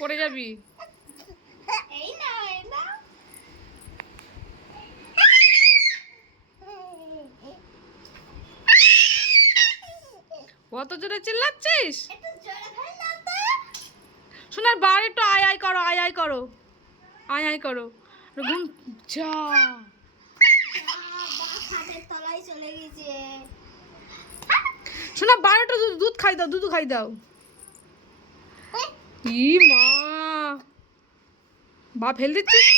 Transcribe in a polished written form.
পড়ে যাবি। এই না এই না কত জোরে চিল্লাচ্ছিস? একটু জোরে ফেললাম তো। শোনার বার একটু আয় আয় করো, আয় আয় করো, আয় আয় করো। ঘুম যা। বাবা খাটের তলায় চলে গেছে। শোনা বার একটু দুধ খাই দাও, দুধ খাই দাও। ই মা, বা ফেল দিচ্ছিস।